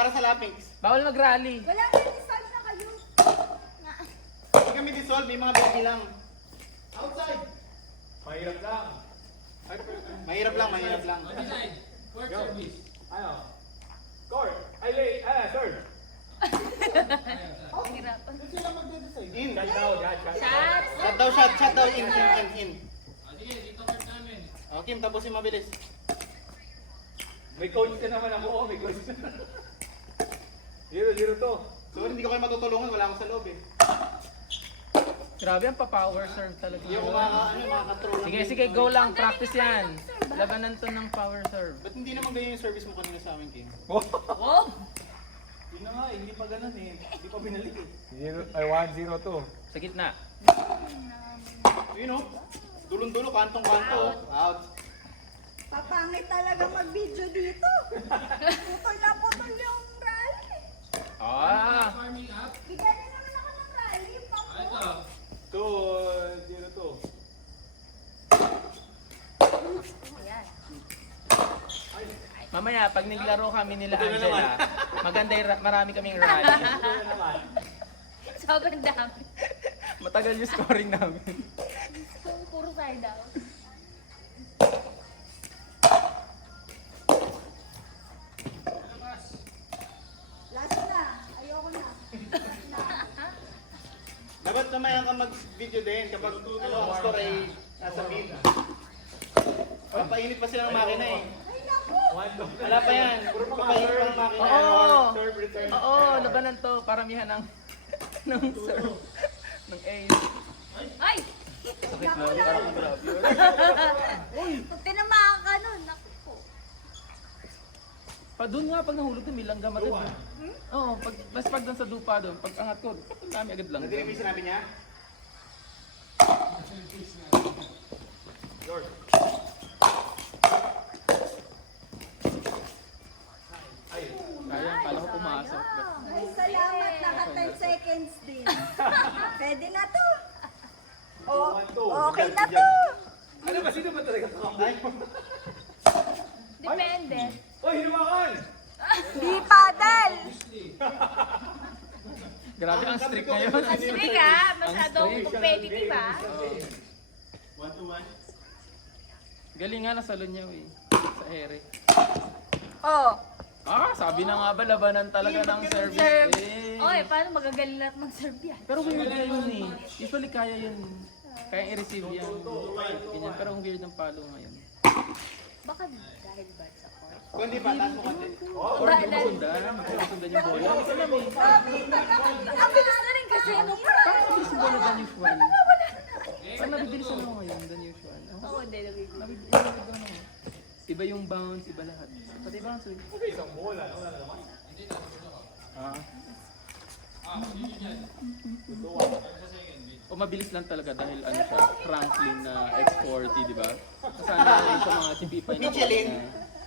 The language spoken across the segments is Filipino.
para sa lapings. Bawal mag-rally. Wala na, dissolve na kayo. Hindi kami dissolve, may mga baby lang. Outside. Mahirap lang. Mahirap lang, mahirap lang. Design. Court service. Ano? Court. Ay, wait. Third. Hirapan. Doon sila magde-decide. In. Shut down, yan. Shots. Shot daw, in. Sige, dito court namin. O, Kim, tapusin mabilis. May coach ka naman ako. May coach ka naman. 0-0 to. So, hindi ko kayo matutulungan, wala akong sa loob eh. Grabe ang pa-power serve talaga. Yung makaka-throw lang. Sige, go lang. Practice yan. Labanan to ng power serve. Ba't hindi naman ganyan yung service mo kanina sa amin, Kim? Oh. Yun na nga, hindi pa ganun eh. Hindi pa binalik eh. 1-0 to. Sa gitna. Yun o. Dulong-dulo, kantong-kanto. Out. Papangit talaga mag-video dito. Putol na putol yung rally. Farming up. Bigyan na naman ako ng rally. Ito. 2-0 to. Ayan. Mamaya, pag naglaro kami nila Angela, maganda marami kaming rally. Sobrang dami. Matagal yung scoring namin. Kung puro side out. Last na. Ayoko na. Dapat naman ka mag-video din kapag ang score ay nasa mid. Papainit pa sila ng makina eh. Ay, naku. Wala pa yan. Papainit pa ng makina. Oo. Serve, return. Oo, labanan to. Paramihan ng serve. Ng ace. Ay! Sakit Naku lang. na. Parang grabe. Kung tinamaan ka nun, naku po. Pa doon nga pag nahulog to, may langgam agad. Oo, pag doon sa dupa doon, pag angat ko, dami agad lang. Nadinig mo yung sinabi niya? George. Kaya, kala ko pumasok. Ay, salamat. Naka 10 seconds din. Pwede na to. Okay na to. Ano ba? Sino ba talaga kakambay? Depende. Oy, hinumakan! Di padal. Grabe, ang strict ngayon. Ang Strict ah. Masyadong strict. competitive ah. 1-1. Galing nga, nasa Lunyaw eh. Sa ere. Oh. Sabi na nga ba, labanan talaga ng service Serve. eh. Oy, paano magagaling lahat mag-serve yan? Pero weird na yun eh. Usually kaya yun. Kaya i-receive yan. Ganyan. Pero ang weird ng palo ngayon. Baka dahil ba sa court? Kung hindi pa, taas mo konti. Or di mo sundan. Sundan yung bola. Kasi alam eh. Ang bilis na rin kasi. Parang mabilis yung bola than usual. Parang nabibilisan ako ngayon than usual. Oo, hindi. Nabibili. Nabibilisan ako. Iba yung bounce, iba lahat. Pati bounce eh. Okay, isang bola. Wala na naman. O mabilis lang talaga dahil ano siya, Franklin na X40, di ba? Kasama yun sa mga tipipay na Michelin.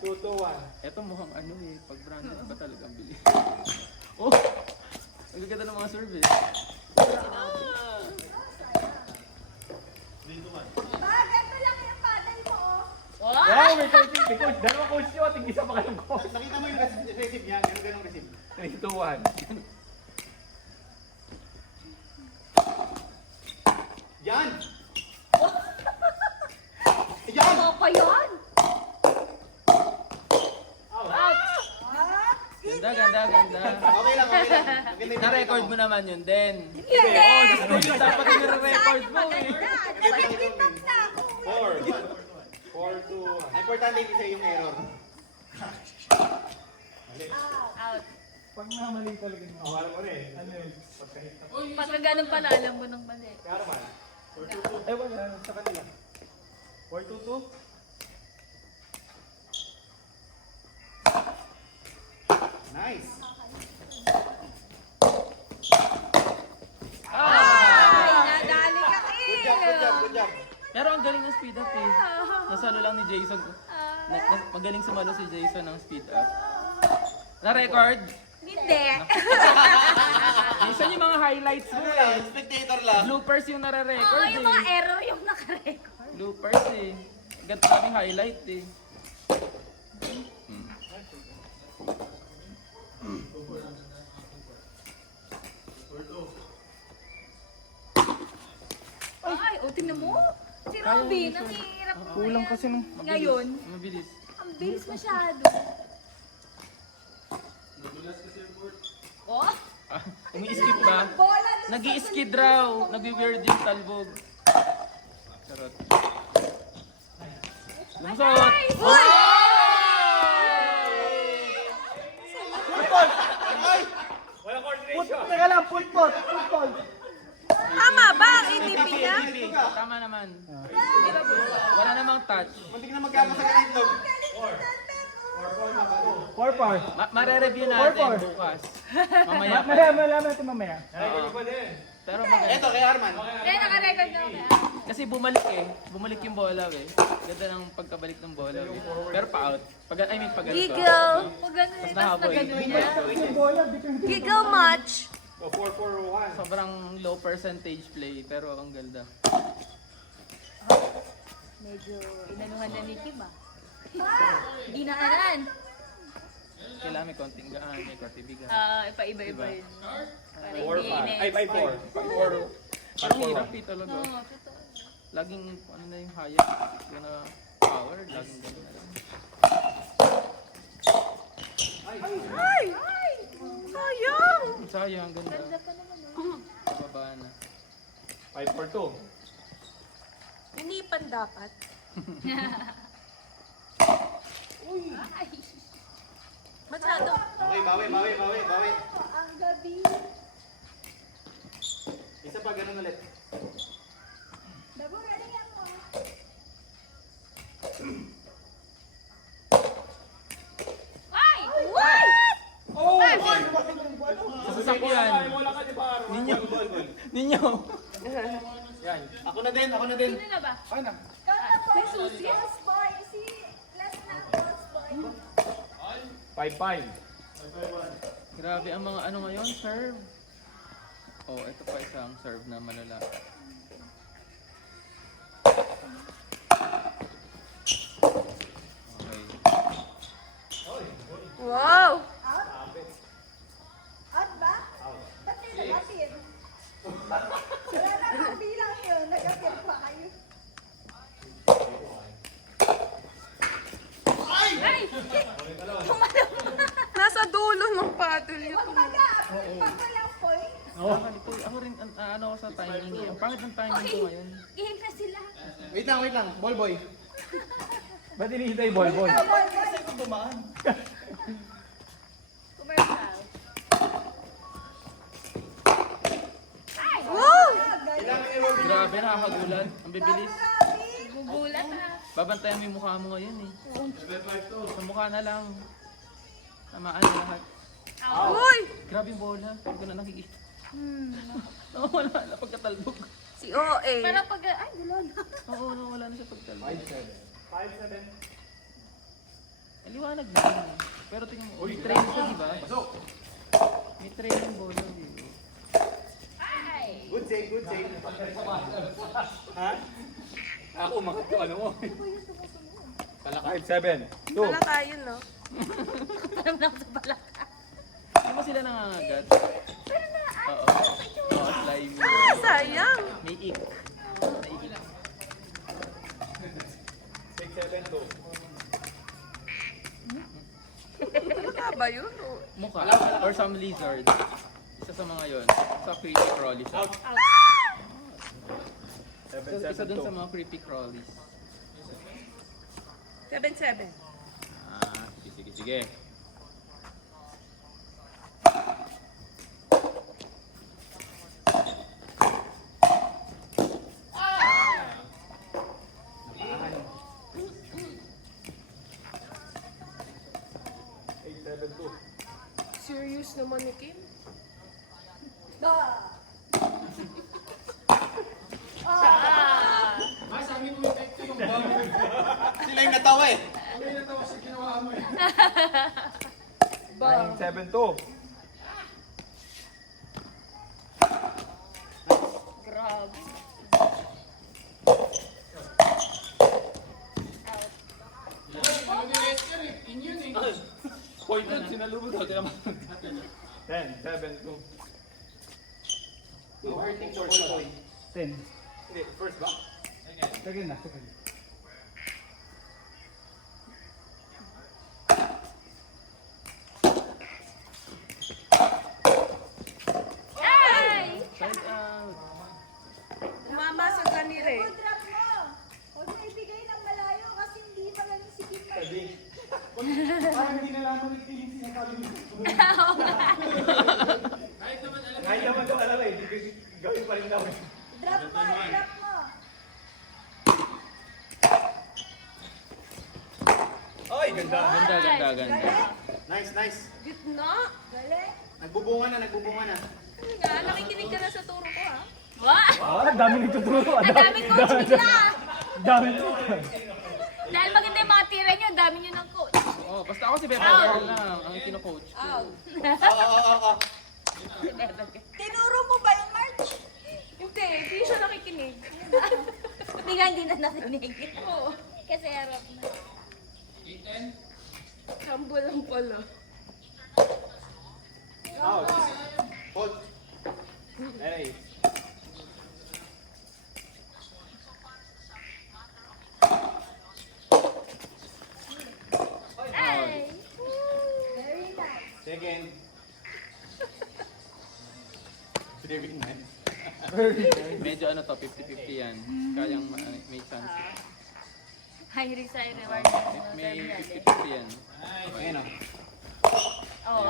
2-1. Eto mukhang ano eh, pag branded ba talaga ang bilis. Oh! Ang gaganda ng mga service. Ba, ganito lang yung padal mo oh. Wow, may coach. May coach. Dalawang coach nyo. Tig-isa pa kayong coach. Nakita mo yung receive niya, ganun receive. 3-2-1. Yan! Yan! Ano pa yun? Out. Ganda, ganda, ganda. Okay lang, okay lang. Maganda yung Na-record mo naman yun, then. Hindi! Oh, Diyos ko, yun dapat yung na-record mo eh. Maganda! Nag-feedback na ako. 4-2-1. Importante hindi sa'yo yung error. Out. Pag namali talaga nyo. Alam mo rin. Ano yun? Pagkahit na. Pagka ganun pala, alam mo nang mali. Kaya naman. 4-2-2. Eh, wala. Sa kanila. 4-2-2. Nice! Ay, nadali ka Good job, good job, good job. Pero ang galing ng speed up eh. Nasalo lang ni Jason. Magaling sumalo si Jason ng speed up. Na-record? Hindi. Jason yung mga highlights mo eh. Spectator lang. Bloopers yung Oo, nare-record yung mga eh. error yung nakarecord. Bloopers eh. Agad kaming highlight eh. O, tingnan mo. Si Robin, ang hirap mo. Kulang kasi nung... Ngayon, Mabilis. ang bilis masyado. Oh, Ah, umi-skip ba? bola dun sa Nag-i-skid raw. Nag-weird yung talbog. Charot. Lumusot! Uy! Wala coordination. Teka lang, pulpot. Tama ba ang inipin niya? Bibi, tama naman. Wala namang touch. Muntik na magkakasakit ng itlog. 4-4. Mare-review natin bukas. Mamaya. Malaman natin mamaya. Nakikita pa din. Pero maganda. Eto, kay Arman. Kaya naka-record na ako. Kasi bumalik eh. Bumalik yung bola eh. Ganda ng pagkabalik ng bola eh. Pero pa-out. Pag, I mean, pag ganito. Giggle. Pag gano'n, Tapos tapos nahabol. pag gano'n niya. Giggle much. So, 4-4-1. Sobrang low percentage play. Pero ang ganda. Medyo inanuhan na ni Kim ah. Ginaanan. Kailangan may konting gaan, may konting bigat. Ipa-iba-iba yun. Para 4-5. Ay, 5-4. Parang hirap eh talaga. Oo, totoo. Laging, ano na yung highest na power, laging gano'n na lang. Ay! Sayang! Sayang, ganda. Ganda pa naman oh. Pababa na. 5-4-2. Inipan dapat. Ay! Masyado. Okay, bawi. Ang gabi. Isa pa, ganun ulit. Dabo, galing ako. Ay! What? Oh! Sasakyan. Wala ka, di ba? Ninyo. Ninyo. Yan. Ako na din. Sino na ba? Ano? May susi? Boy, si last na boy. 5-5. Grabe ang mga ano ngayon, serve. Oh, ito pa isang serve na malala. Okay. Wow! Out ba? Ba't kayo nag-appear? Wala na akong bilang yun. Nag-appear pa kayo. Ay! Nasa dulo ng paddle yun. Huwag mag-appear pa walang point. Ako rin, ano ako sa timing eh. Ang pangit ng timing ko ngayon. Ihil na sila. Wait lang. Ball boy. Ba't hinihintay boy? Kasi kung dumaan. Commercial. Ay! Kailangan ni Robin. Grabe, nakakagulat. Ang bibilis. Gugulat ah. Babantayan mo yung mukha mo ngayon eh. Sa mukha na lang. Tamaan na lahat. Uy! Grabe yung bola. Hindi ko na nakikita. Wala na pagkatalbog. Si OA. Pero pag... Ay, gulon. Oo, wala na siya pagtalbog. 5-7. Liwanag na yun eh. Pero tingnan mo, may trail siya, di ba? May trail yung bola, di ba? Ay! Good save. Ha? Ako, umangat yung ano mo. 5-7. 2. Wala tayo, no? Parang na ako sa balaka. Hindi mo sila nangangagat? Oo. Oo, slimy. Sayang. May ik. May ik. 6-7-2. Wala ba yun? O, Mukha. Or some lizard. Isa sa mga yon. Sa creepy crawlies. Isa dun sa 7-7-2. mga creepy crawlies. 7-7. Ah, sige. Serious naman ni Kim. Sabi mo epekto yung ball. Sila yung natawa eh. Ano yung natawa sa ginawa mo eh. 9-7-2. Grabe. Ano ni Lester eh. Yun eh. Point yun, sinalubog daw. Tinaman. 10-7-2. Overthink for ball boy. 10. Hindi, first ba? Second na, second. Ay! Side out. Mama sa kanire. Huwag drop mo. Huwag mo ibigay ng malayo kasi hindi pala yung sikip na yun. Parang hindi nalaman ni Feeling sinasabi mo. Kahit naman ito alala eh, gawin pa rin daw. Drop mo, drop mo. Ay, ganda. Ganda. Galing. Nice, nice. Gitna. Galing. Nagbubunga na. Ano nga, nakikinig ka na sa turo ko ha. Ah, ang dami nagtuturo. Ang daming coach bigla. Dami nagtuturo. Dahil maganda yung mga tira nyo, ang dami nyo ng coach. Oh, basta ako si Bebe Girl lang, ang kino-coach ko. Oo. Tinuro mo ba yung March? Hindi siya nakikinig. Hindi nga hindi na nakinig. Oo. Kasi harap na. Humble lang pala. Out. Hold. Hey. Ay! Very nice. Second. Very nice. Medyo ano to, 50-50 yan. Kayang may chance. High risk, high reward. May 50-50 yan. Ayun o. Oh.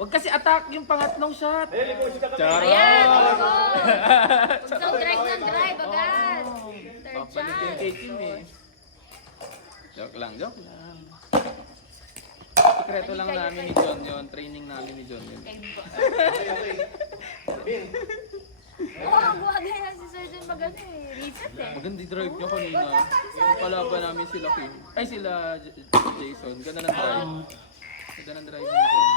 Huwag kasi attack yung pangatlong shot. Dali po, sita kami. Charot! Ayan! Huwag daw drive ng drive, agad. Third Papalit yung shot. kay Kim eh. Joke lang. Sekreto lang namin ni John yun. Training namin ni John yun. Okay. Bin. Oo, ang buwagay na si Sir John mag ano eh. Reset eh. Maganda yung drive niya kanina. Yung kalaban namin sila Kim. Ay sila Jason. Ganda ng drive. Ganda ng drive niya John.